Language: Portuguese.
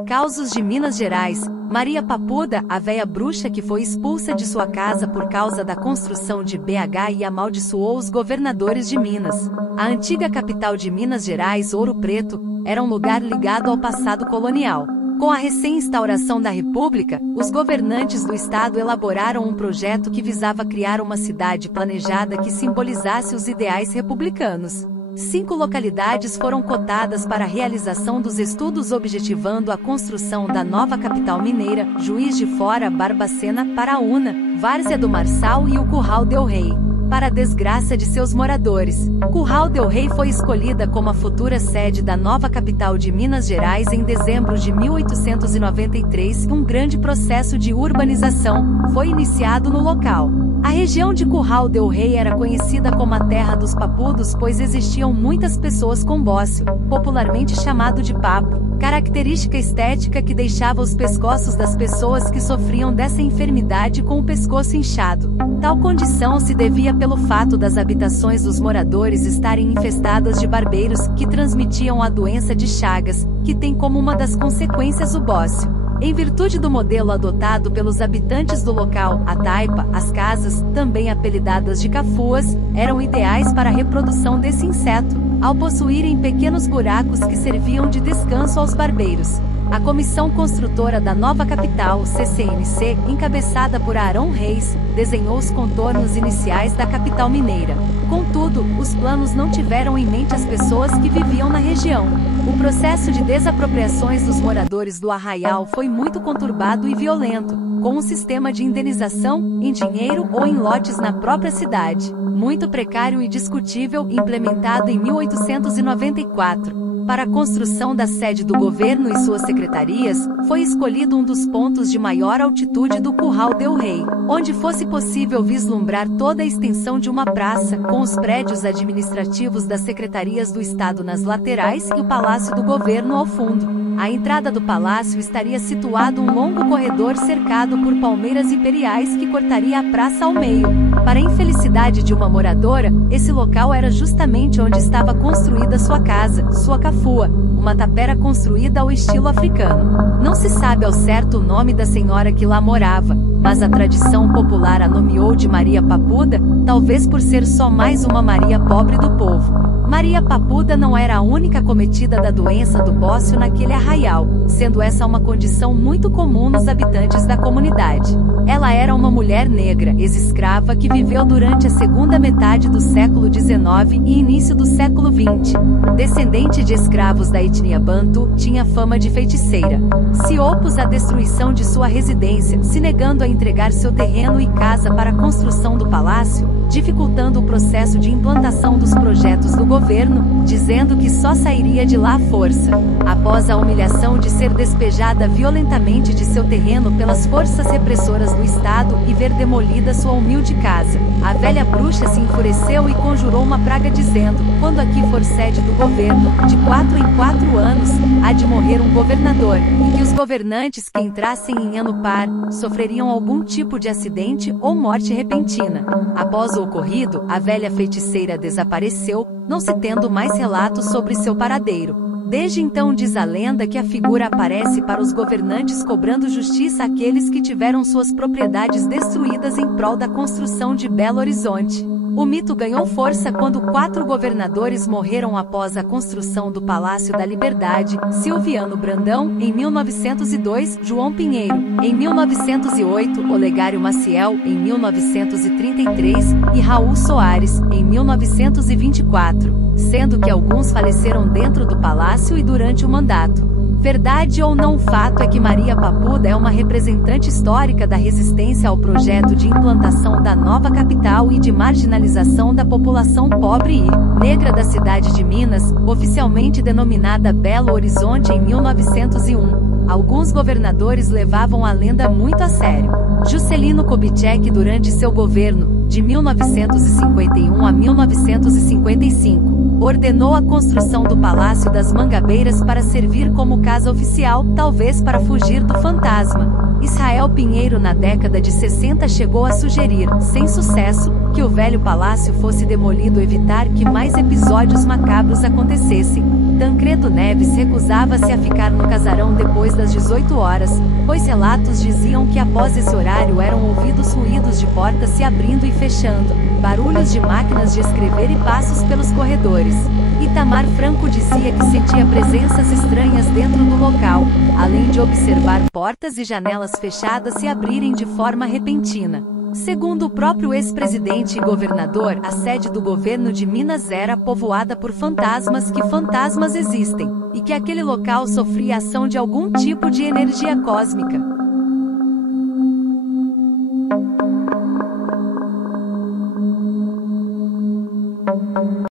Causos de Minas Gerais. Maria Papuda, a véia bruxa que foi expulsa de sua casa por causa da construção de BH e amaldiçoou os governadores de Minas. A antiga capital de Minas Gerais, Ouro Preto, era um lugar ligado ao passado colonial. Com a recém-instauração da República, os governantes do estado elaboraram um projeto que visava criar uma cidade planejada que simbolizasse os ideais republicanos. 5 localidades foram cotadas para a realização dos estudos objetivando a construção da nova capital mineira: Juiz de Fora, Barbacena, Paraúna, Várzea do Marçal e o Curral del Rei. Para a desgraça de seus moradores, Curral del Rei foi escolhida como a futura sede da nova capital de Minas Gerais em dezembro de 1893. Um grande processo de urbanização foi iniciado no local. A região de Curral del Rei era conhecida como a Terra dos Papudos, pois existiam muitas pessoas com bócio, popularmente chamado de papo, característica estética que deixava os pescoços das pessoas que sofriam dessa enfermidade com o pescoço inchado. Tal condição se devia pelo fato das habitações dos moradores estarem infestadas de barbeiros, que transmitiam a doença de Chagas, que tem como uma das consequências o bócio. Em virtude do modelo adotado pelos habitantes do local, a taipa, as casas, também apelidadas de cafuas, eram ideais para a reprodução desse inseto, ao possuírem pequenos buracos que serviam de descanso aos barbeiros. A comissão construtora da nova capital, CCNC, encabeçada por Arão Reis, desenhou os contornos iniciais da capital mineira. Contudo, os planos não tiveram em mente as pessoas que viviam na região. O processo de desapropriações dos moradores do arraial foi muito conturbado e violento, com um sistema de indenização, em dinheiro ou em lotes na própria cidade, muito precário e discutível, implementado em 1894. Para a construção da sede do governo e suas secretarias, foi escolhido um dos pontos de maior altitude do Curral del Rei, onde fosse possível vislumbrar toda a extensão de uma praça, com os prédios administrativos das secretarias do Estado nas laterais e o Palácio do Governo ao fundo. À entrada do palácio estaria situado um longo corredor cercado por palmeiras imperiais que cortaria a praça ao meio. Para a infelicidade de uma moradora, esse local era justamente onde estava construída sua casa, sua cafua, uma tapera construída ao estilo africano. Não se sabe ao certo o nome da senhora que lá morava, mas a tradição popular a nomeou de Maria Papuda, talvez por ser só mais uma Maria pobre do povo. Maria Papuda não era a única acometida da doença do bócio naquele arraial, sendo essa uma condição muito comum nos habitantes da comunidade. Ela era uma mulher negra, ex-escrava que viveu durante a segunda metade do século XIX e início do século XX. Descendente de escravos da etnia Bantu, tinha fama de feiticeira. Se opôs à destruição de sua residência, se negando a entregar seu terreno e casa para a construção do palácio, dificultando o processo de implantação dos projetos do governo, dizendo que só sairia de lá à força. Após a humilhação de ser despejada violentamente de seu terreno pelas forças repressoras do Estado e ver demolida sua humilde casa, a velha bruxa se enfureceu e conjurou uma praga dizendo: quando aqui for sede do governo, de 4 em 4 anos, há de morrer um governador, e que os governantes que entrassem em ano par, sofreriam algum tipo de acidente ou morte repentina. Após o ocorrido, a velha feiticeira desapareceu, não se tendo mais relatos sobre seu paradeiro. Desde então diz a lenda que a figura aparece para os governantes cobrando justiça àqueles que tiveram suas propriedades destruídas em prol da construção de Belo Horizonte. O mito ganhou força quando 4 governadores morreram após a construção do Palácio da Liberdade: Silviano Brandão, em 1902, João Pinheiro, em 1908, Olegário Maciel, em 1933, e Raul Soares, em 1924, sendo que alguns faleceram dentro do palácio e durante o mandato. Verdade ou não, o fato é que Maria Papuda é uma representante histórica da resistência ao projeto de implantação da nova capital e de marginalização da população pobre e negra da cidade de Minas, oficialmente denominada Belo Horizonte em 1901. Alguns governadores levavam a lenda muito a sério. Juscelino Kubitschek, durante seu governo, de 1951 a 1955, ordenou a construção do Palácio das Mangabeiras para servir como casa oficial, talvez para fugir do fantasma. Israel Pinheiro, na década de 60, chegou a sugerir, sem sucesso, que o velho palácio fosse demolido, evitar que mais episódios macabros acontecessem. Tancredo Neves recusava-se a ficar no casarão depois das 18 horas, pois relatos diziam que após esse horário eram ouvidos ruídos de portas se abrindo e fechando, barulhos de máquinas de escrever e passos pelos corredores. Itamar Franco dizia que sentia presenças estranhas dentro do local, além de observar portas e janelas fechadas se abrirem de forma repentina. Segundo o próprio ex-presidente e governador, a sede do governo de Minas era povoada por fantasmas, que fantasmas existem, e que aquele local sofria ação de algum tipo de energia cósmica.